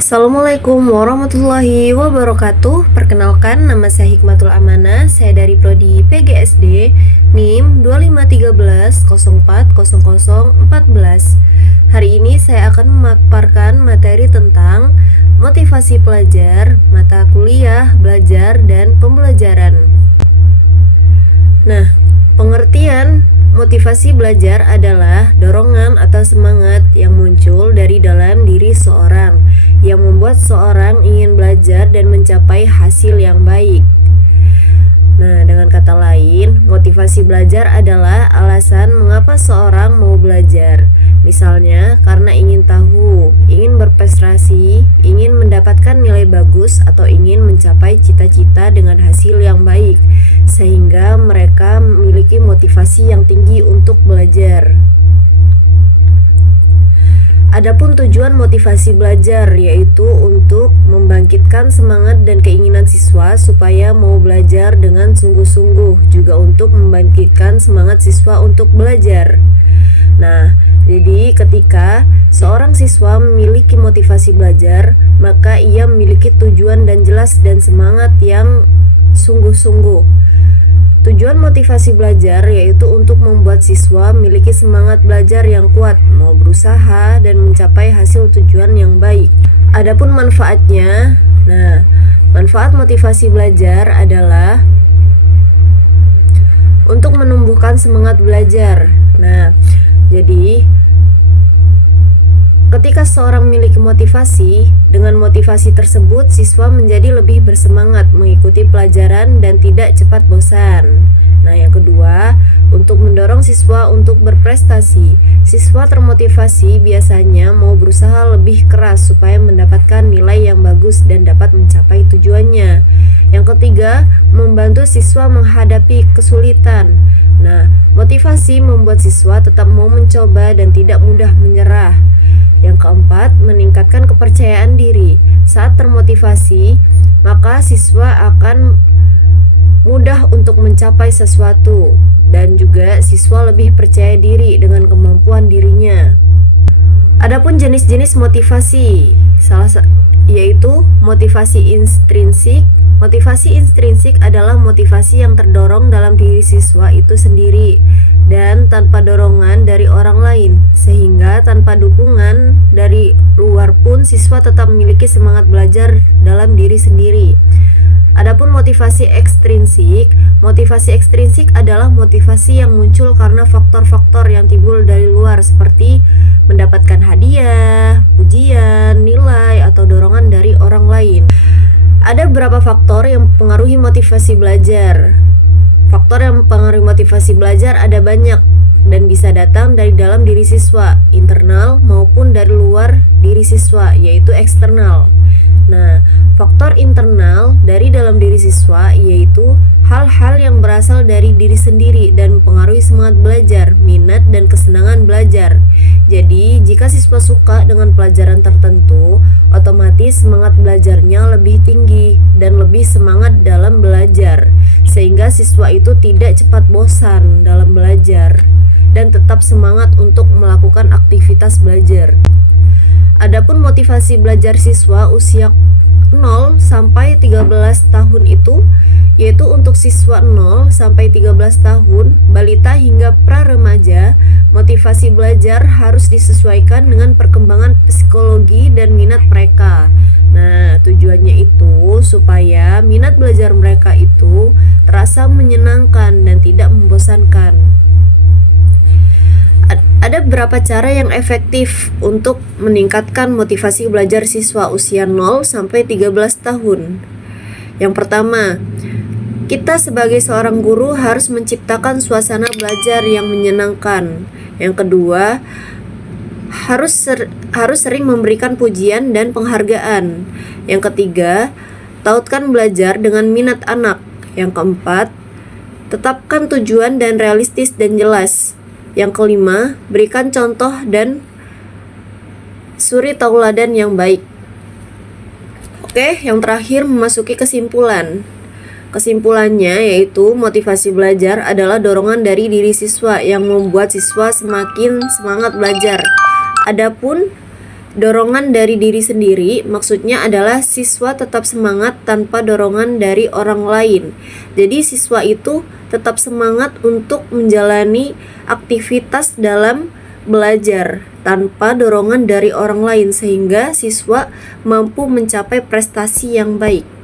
Assalamualaikum warahmatullahi wabarakatuh. Perkenalkan, nama saya Hikmatul Amanah. Saya dari Prodi PGSD NIM 2513040014. Hari ini saya akan memaparkan materi tentang motivasi pelajar, mata kuliah, belajar, dan pembelajaran. Nah, pengertian motivasi belajar adalah dorongan atau semangat yang muncul dari dalam diri seorang yang membuat seorang ingin belajar dan mencapai hasil yang baik. Nah, dengan kata lain, motivasi belajar adalah alasan mengapa seorang mau belajar. Misalnya, karena ingin tahu, ingin berprestasi, ingin mendapatkan nilai bagus, atau ingin mencapai cita-cita dengan hasil yang baik, sehingga mereka memiliki motivasi yang tinggi untuk belajar. Adapun tujuan motivasi belajar yaitu untuk membangkitkan semangat dan keinginan siswa supaya mau belajar dengan sungguh-sungguh, juga untuk membangkitkan semangat siswa untuk belajar. Nah, jadi ketika seorang siswa memiliki motivasi belajar, maka ia memiliki tujuan dan jelas dan semangat yang sungguh-sungguh. Tujuan motivasi belajar yaitu untuk membuat siswa memiliki semangat belajar yang kuat, mau berusaha dan mencapai hasil tujuan yang baik. Adapun manfaatnya, manfaat motivasi belajar adalah untuk menumbuhkan semangat belajar. Jadi ketika seorang memiliki motivasi, dengan motivasi tersebut siswa menjadi lebih bersemangat mengikuti pelajaran dan tidak cepat bosan. Yang kedua, untuk mendorong siswa untuk berprestasi. Siswa termotivasi biasanya mau berusaha lebih keras supaya mendapatkan nilai yang bagus dan dapat mencapai tujuannya. Yang ketiga, membantu siswa menghadapi kesulitan. Motivasi membuat siswa tetap mau mencoba dan tidak mudah menyerah. Yang keempat, meningkatkan kepercayaan diri. Saat termotivasi, maka siswa akan mudah untuk mencapai sesuatu dan juga siswa lebih percaya diri dengan kemampuan dirinya. Adapun jenis-jenis motivasi, yaitu motivasi intrinsik. Motivasi intrinsik adalah motivasi yang terdorong dalam diri siswa itu sendiri dan tanpa dorongan dari orang lain, sehingga tanpa dukungan dari luar pun siswa tetap memiliki semangat belajar dalam diri sendiri. Adapun motivasi ekstrinsik adalah motivasi yang muncul karena faktor-faktor yang timbul dari luar seperti mendapatkan hadiah, pujian, nilai, atau dorongan dari orang lain. Ada beberapa faktor yang mempengaruhi motivasi belajar. Faktor yang mempengaruhi motivasi belajar ada banyak dan bisa datang dari dalam diri siswa, internal maupun dari luar diri siswa, yaitu eksternal. Faktor internal dari dalam diri siswa yaitu hal-hal yang berasal dari diri sendiri dan mempengaruhi semangat belajar, minat, dan kesenangan belajar. Jadi, jika siswa suka dengan pelajaran tertentu, otomatis semangat belajarnya lebih tinggi dan lebih semangat dalam belajar, sehingga siswa itu tidak cepat bosan dalam belajar dan tetap semangat untuk melakukan aktivitas belajar. Adapun motivasi belajar siswa usia 0 sampai 13 tahun itu yaitu untuk siswa 0 sampai 13 tahun, balita hingga pra-remaja, motivasi belajar harus disesuaikan dengan perkembangan psikologi dan minat mereka. Tujuannya itu supaya minat belajar mereka itu terasa menyenangkan dan tidak membosankan. Ada beberapa cara yang efektif untuk meningkatkan motivasi belajar siswa usia 0 sampai 13 tahun. Yang pertama, kita sebagai seorang guru harus menciptakan suasana belajar yang menyenangkan. Yang kedua, harus sering memberikan pujian dan penghargaan. Yang ketiga, tautkan belajar dengan minat anak. Yang keempat, tetapkan tujuan dan realistis dan jelas. Yang kelima, berikan contoh dan suri tauladan yang baik. Oke, yang terakhir memasuki kesimpulan. Kesimpulannya yaitu motivasi belajar adalah dorongan dari diri siswa yang membuat siswa semakin semangat belajar. Adapun Dorongan dari diri sendiri maksudnya adalah siswa tetap semangat tanpa dorongan dari orang lain. Jadi siswa itu tetap semangat untuk menjalani aktivitas dalam belajar tanpa dorongan dari orang lain sehingga siswa mampu mencapai prestasi yang baik.